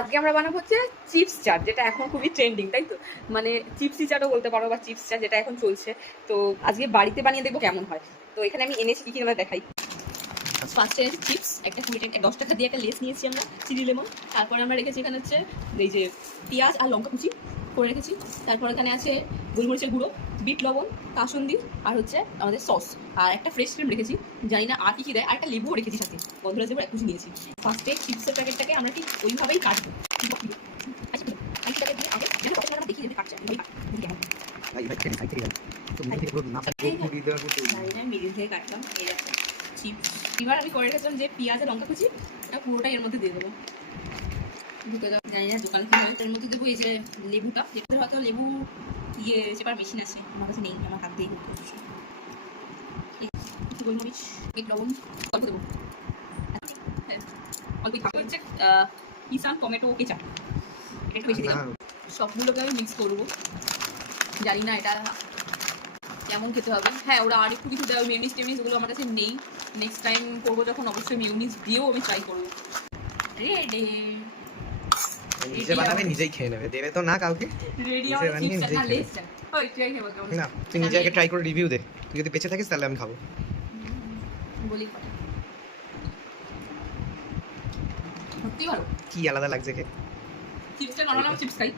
আজকে আমরা বানাবো হচ্ছে চিপস চাট, যেটা এখন খুবই ট্রেন্ডিং, তাই তো? মানে চিপসি চাটও বলতে পারো বা চিপস চাট, যেটা এখন চলছে। তো আজকে বাড়িতে বানিয়ে দেখবো কেমন হয়। তো এখানে আমি এনেছি কি আমরা দেখাই। ফার্স্টে এনেছি চিপস, একটা 20 টাকা 10 টাকা দিয়ে একটা লেস নিয়েছি আমরা, চিলি লেমন। তারপরে আমরা রেখেছি এখানে হচ্ছে এই যে পেঁয়াজ আর লঙ্কা কুচি করে রেখেছি। তারপর এখানে আছে গোলমরিচের গুঁড়ো, বিট লবণ, কাসুন্দি, আর হচ্ছে আমাদের সস, আর একটা ফ্রেশ ক্রিম রেখেছি। জানি না আর কি দেয়, আর একটা লেবুও রেখেছি সাথে, গন্ধরাজ লেবু এক কুচি নিয়েছি। ফার্স্টে চিপসের প্যাকেটটাকে আমরা ঠিক ওইভাবেই কাটবো। দেখি যদি কাটছে মিডিল থেকে কাটলাম। এই আছে চিপস। এবার আমি করে রেখেছিলাম যে পেঁয়াজ আর লঙ্কা কুচি, পুরোটাই এর মধ্যে দিয়ে দেবো। ঢুকে দেওয়া জানি না দোকান কি হয়, এর মধ্যে দেবো এই যে লেবুটা, যেটা হয়তো লেবু ইয়ে চেপার মেশিন আছে, আমার কাছে নেই, আমার হাত দিয়েই গোলমরিচ, বিট লবণ অল্প দেবো, হ্যাঁ অল্প হচ্ছে কিষান টমেটো কেচাপ, একটু বেশি দিলাম। সবগুলোকে আমি মিক্স করবো। জানি না এটা কেমন খেতে হবে। হ্যাঁ, ওরা আর একটু কিছু দেয়, মিউনিস টেমিনিস ওগুলো আমার কাছে নেই। নেক্সট টাইম করবো যখন অবশ্যই মিউনিস দিয়েও আমি ট্রাই করবো। রেডি, নিজে বানাবে নিজেই খেয়ে নেবে, দেবে তো না কাউকে। রেডি আমার চিপস না লেস চাট। ওই তুই খেয়ে বল কেমন। না তুই নিজে আগে ট্রাই করে রিভিউ দে, তুই যদি বেঁচে থাকিস তাহলে আমি খাবো। বলি কথা সত্যি ভালো, কি আলাদা লাগছে কে? চিপসটা নরমাল আমি চিপস খাই,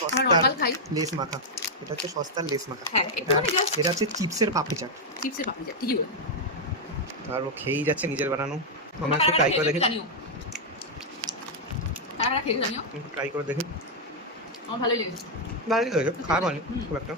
আমরা সস্তার নরমাল খাই। লেস মাখা, এটা হচ্ছে সস্তার লেস মাখা। হ্যাঁ একটু জাস্ট এটা হচ্ছে চিপসের পাপড়ি চাট। চিপসের পাপড়ি চাট, ঠিকই বলে। আর ও খেয়েই যাচ্ছে নিজের বানানো। আমার একটু ট্রাই করে দেখি, জানিও তারা খেয়ে জানিও, ট্রাই করে দেখি। আমার ভালোই লেগেছে। ভালোই হয়েছে, খারাপ হয়নি খুব একটা।